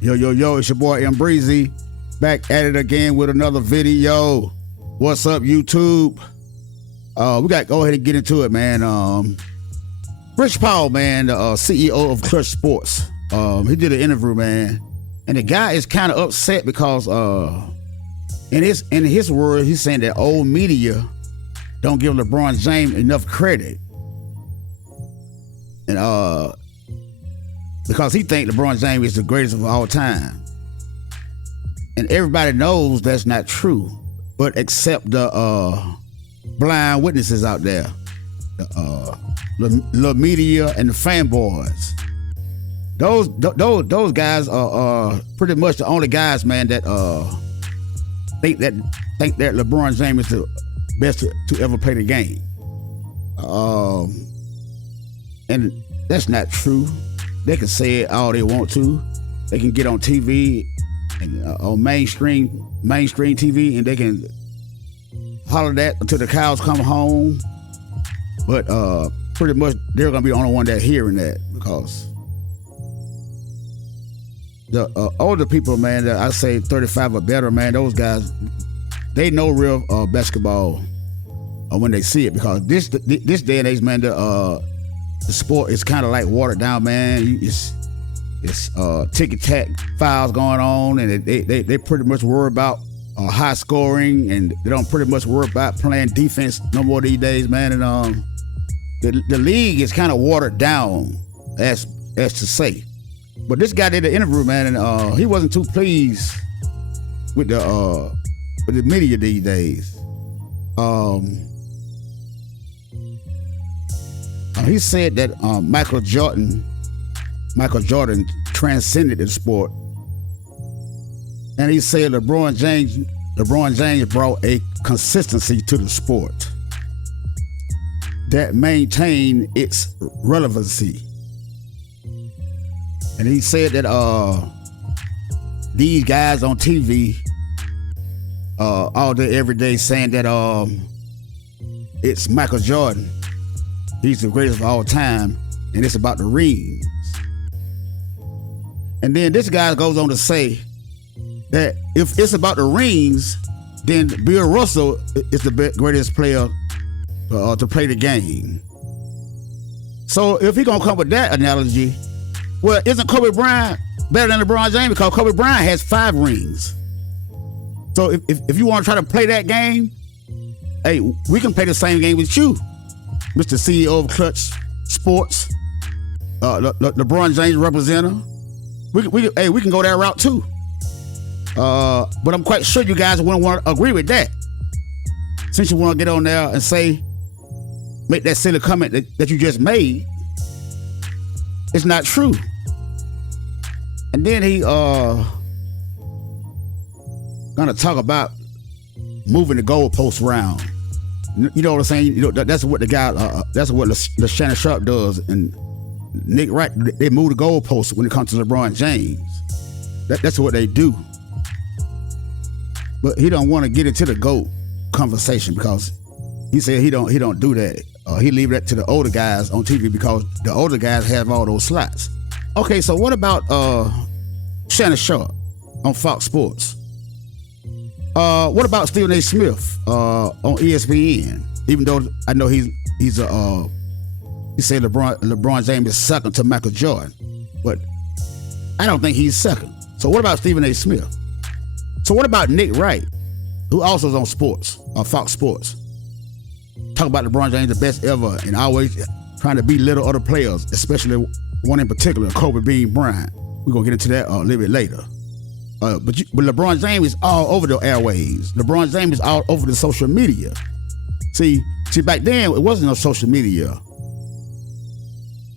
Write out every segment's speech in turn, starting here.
Yo, it's your boy M Breezy, back at it again with another video. What's up, YouTube? We got to go ahead and get into it, man. Rich Paul, man, the CEO of Clutch Sports, he did an interview, man, and the guy is kind of upset because in his words, he's saying that old media don't give LeBron James enough credit, and because he think LeBron James is the greatest of all time. And everybody knows that's not true, but except the blind witnesses out there, the media and the fanboys. Those guys are pretty much the only guys, man, that think that LeBron James is the best to ever play the game. And that's not true. They can say it all they want to. They can get on TV and on mainstream TV, and they can holler that until the cows come home. But pretty much they're gonna be the only one that hearing that, because the older people, man, that I say 35 or better, man, those guys, they know real basketball when they see it, because this day and age, man, the sport is kind of like watered down, man. It's ticky-tack fouls going on, and they pretty much worry about high scoring, and they don't pretty much worry about playing defense no more these days, man. And the league is kind of watered down, as to say. But this guy did an interview, man, and he wasn't too pleased with the media these days. He said that Michael Jordan transcended the sport, and he said LeBron James brought a consistency to the sport that maintained its relevancy. And he said that these guys on TV all day, every day, saying that it's Michael Jordan, he's the greatest of all time, and it's about the rings. And then this guy goes on to say that if it's about the rings, then Bill Russell is the greatest player to play the game. So if he gonna come with that analogy, well, isn't Kobe Bryant better than LeBron James? Because Kobe Bryant has 5 rings. So if you want to try to play that game, hey, we can play the same game with you, Mr. CEO of Clutch Sports, LeBron James representative. We can go that route too. But I'm quite sure you guys wouldn't want to agree with that, since you want to get on there and make that silly comment that you just made. It's not true. And then he gonna talk about moving the goalposts around. You know what I'm saying? You know, that's what the guy, that's what Shannon Sharp does, and Nick Wright. They move the goalposts when it comes to LeBron James. That's what they do. But he don't want to get into the GOAT conversation, because he said he don't do that. He leave that to the older guys on TV, because the older guys have all those slots. Okay, so what about Shannon Sharp on Fox Sports? What about Stephen A. Smith on ESPN? Even though I know he said LeBron James is second to Michael Jordan, but I don't think he's second. So what about Stephen A. Smith? So what about Nick Wright, who also is on sports, on Fox Sports? Talk about LeBron James, the best ever, and always trying to belittle other players, especially one in particular, Kobe Bean Bryant. We're gonna get into that a little bit later. But LeBron James is all over the airwaves. LeBron James is all over the social media. See, back then it wasn't no social media.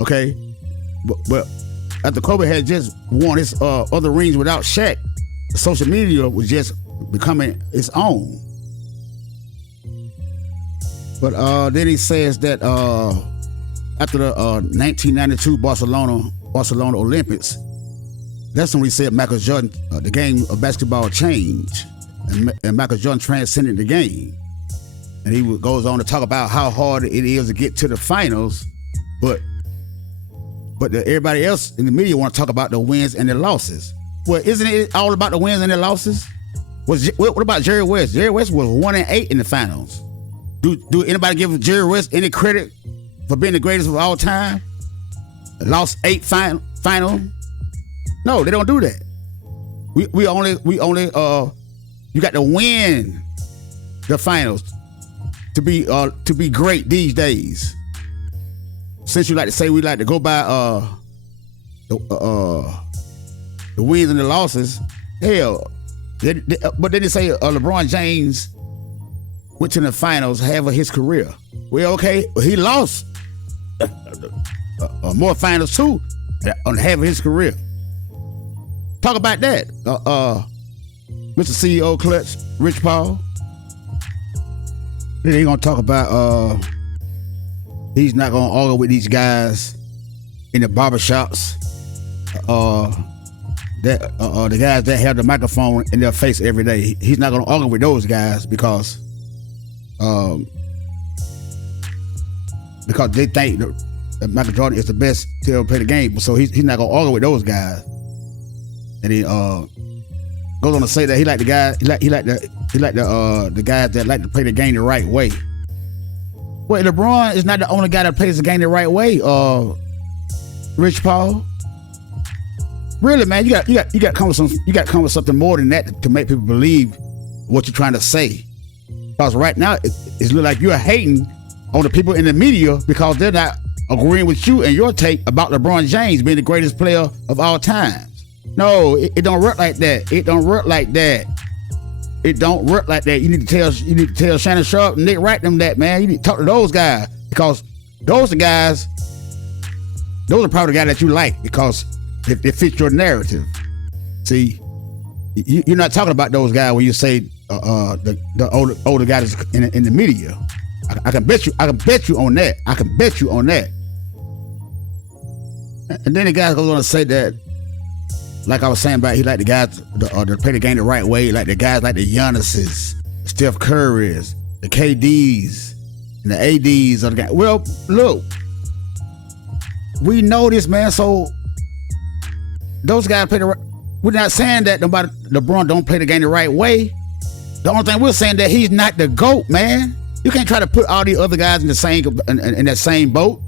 Okay, but after Kobe had just won his other rings without Shaq, the social media was just becoming its own. But then he says that after the 1992 Barcelona Olympics, that's when we said Michael Jordan, the game of basketball changed, and Michael Jordan transcended the game. And he goes on to talk about how hard it is to get to the finals, but everybody else in the media want to talk about the wins and the losses. Well, isn't it all about the wins and the losses? What about Jerry West? Jerry West was 1-8 in the finals. Do anybody give Jerry West any credit for being the greatest of all time? Lost 8 final? No, they don't do that. We only you got to win the finals to be great these days. Since you like to say we like to go by the wins and the losses, hell, but then they say LeBron James went to the finals half of his career. Well, okay, he lost more finals too on half of his career. Talk about that, Mr. CEO Clutch, Rich Paul. Then he gonna talk about he's not gonna argue with these guys in the barbershops. The guys that have the microphone in their face every day. He's not gonna argue with those guys because they think that Michael Jordan is the best to ever play the game. So he's not gonna argue with those guys. And he goes on to say that he like the guys the guys that like to play the game the right way. Well, LeBron is not the only guy that plays the game the right way. Rich Paul. Really, man, you got to come with something more than that to make people believe what you're trying to say. Because right now it looks like you're hating on the people in the media because they're not agreeing with you and your take about LeBron James being the greatest player of all time. No, it don't work like that. It don't work like that. It don't work like that. You need to tell Shannon Sharp and Nick Wright them that, man. You need to talk to those guys because those are probably the guys that you like because it fits your narrative. See, you're not talking about those guys when you say the older guys in the media. I can bet you on that. I can bet you on that. And then the guy goes on to say that, like I was saying about, he like the guys to play the game the right way, like the guys like the Giannis's, Steph Curry's, the KD's, and the AD's of the guy. Well, look, we know this, man. So those guys play the right. We're not saying that LeBron don't play the game the right way. The only thing we're saying that he's not the GOAT, man. You can't try to put all these other guys in that same boat.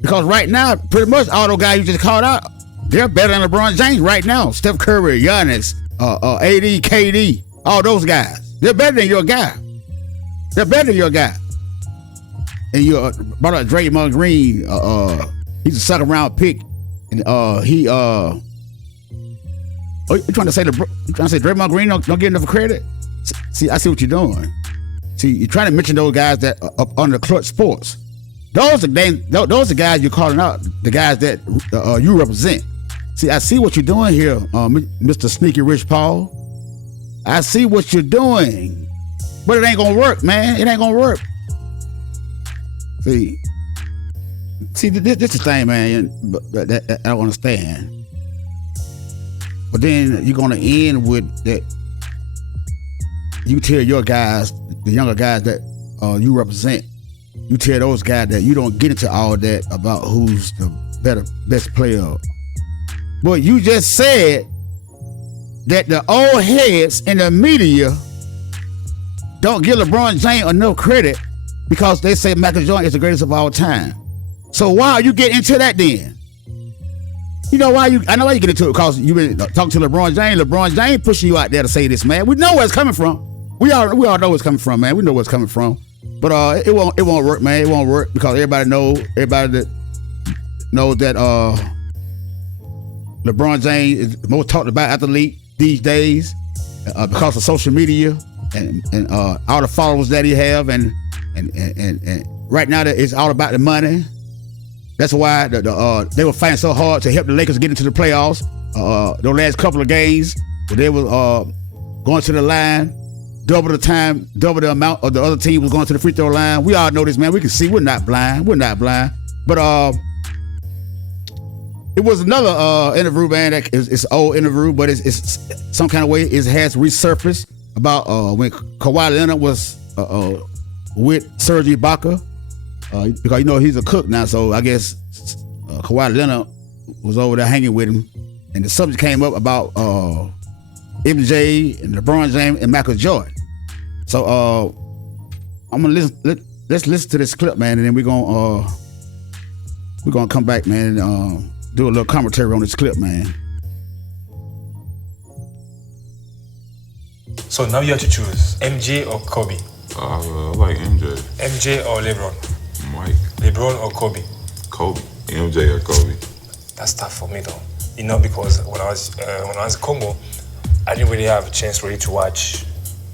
Because right now, pretty much all those guys you just called out, they're better than LeBron James right now. Steph Curry, Giannis, AD, KD, all those guys. They're better than your guy. They're better than your guy. And you brought up Draymond Green. He's a second round pick. And you trying to say Draymond Green don't get enough credit? See, I see what you're doing. See, you're trying to mention those guys that are up under Clutch Sports. Those are guys you're calling out, the guys that you represent. See, I see what you're doing here, Mr. Sneaky Rich Paul. I see what you're doing. But it ain't gonna work, man. It ain't gonna work. See, this is the thing, man, that I don't understand. But then you're gonna end with that. You tell your guys, the younger guys that you represent, you tell those guys that you don't get into all that about who's the best player. But you just said that the old heads in the media don't give LeBron James enough credit because they say Michael Jordan is the greatest of all time. So why are you getting into that then? You know why I know why you get into it, because you've been talking to LeBron James. LeBron James pushing you out there to say this, man. We know where it's coming from. We all know where it's coming from, man. We know where it's coming from. But it won't work, man. It won't work because everybody that knows that LeBron James is the most talked about athlete these days because of social media and all the followers that he have and right now that it's all about the money. That's why they were fighting so hard to help the Lakers get into the playoffs. The last couple of games where they were going to the line, double the time, double the amount of the other team was going to the free throw line. We all know this, man. We can see. We're not blind. But it was another interview, man. It's an old interview, but it's some kind of way it has resurfaced about when Kawhi Leonard was with Serge Ibaka. Because you know he's a cook now, so I guess Kawhi Leonard was over there hanging with him, and the subject came up about MJ and LeBron James and Michael Jordan. So I'm gonna let's listen to this clip, man, and then we're gonna come back, man, and do a little commentary on this clip, man. So now you have to choose MJ or Kobe. I like MJ. MJ or Lebron. Mike. Lebron or Kobe. Kobe. MJ or Kobe. That's tough for me though. You know, because when I was in Congo, I didn't really have a chance really to watch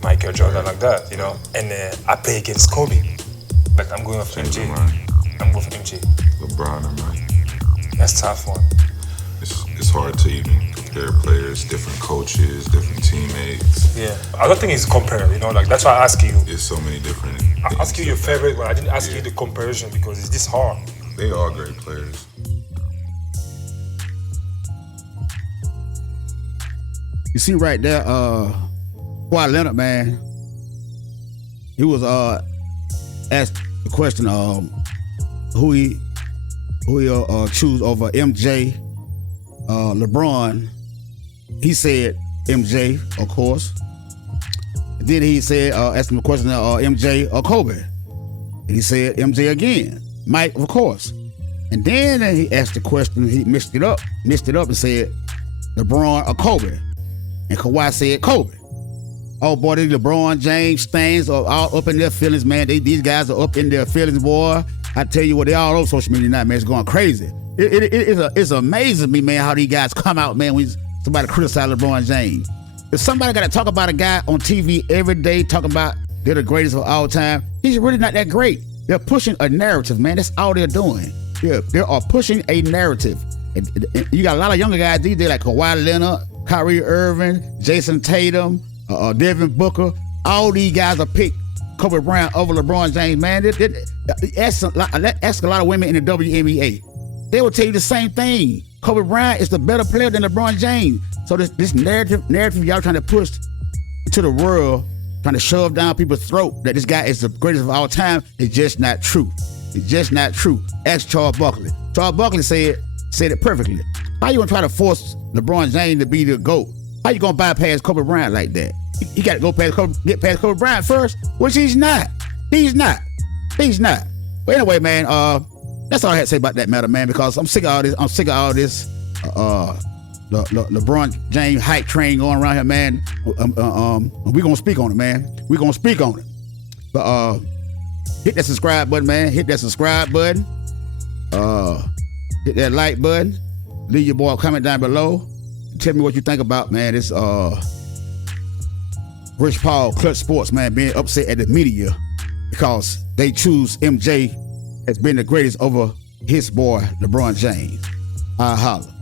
Michael Jordan like that, you know. And I play against Kobe, but I'm going with MJ. I'm going with MJ. LeBron or Mike. That's a tough one. It's hard to even compare players, different coaches, different teammates. Yeah, I don't think it's compared, you know, like that's why I ask you. There's so many different. I ask you your favorite, but I didn't ask you the comparison because it's this hard. They are great players. You see right there, Kawhi Leonard, man, he was asked the question who he choose over MJ, LeBron. He said MJ, of course. And then he said, asked him the question, MJ or Kobe. And he said MJ again, Mike, of course. And then he asked the question, he mixed it up and said LeBron or Kobe. And Kawhi said Kobe. Oh boy, these LeBron James stands are all up in their feelings, man. These guys are up in their feelings, boy. I tell you what, they all over social media now, man. It's going crazy. It's amazing me, man, how these guys come out, man, when somebody criticize LeBron James. If somebody got to talk about a guy on TV every day talking about they're the greatest of all time, he's really not that great. They're pushing a narrative, man. That's all they're doing. Yeah, they are pushing a narrative. And you got a lot of younger guys these days like Kawhi Leonard, Kyrie Irving, Jason Tatum, Devin Booker. All these guys are picked Kobe Bryant over LeBron James, man. Ask a lot of women in the WNBA. They will tell you the same thing. Kobe Bryant is the better player than LeBron James. So this narrative y'all trying to push to the world, trying to shove down people's throat that this guy is the greatest of all time, is just not true. It's just not true. Ask Charles Barkley. Charles Barkley said it perfectly. How you gonna try to force LeBron James to be the GOAT? How you gonna bypass Kobe Bryant like that? He got to go get past Kobe Bryant first, which he's not. He's not. But anyway, man, that's all I had to say about that matter, man, because I'm sick of all this. LeBron James hype train going around here, man. We gonna speak on it, man. We gonna speak on it. But hit that subscribe button, man. Hit that subscribe button. Hit that like button. Leave your boy a comment down below. Tell me what you think about, man, this Rich Paul Clutch Sports, man, being upset at the media because they choose MJ as being the greatest over his boy LeBron James. I holla.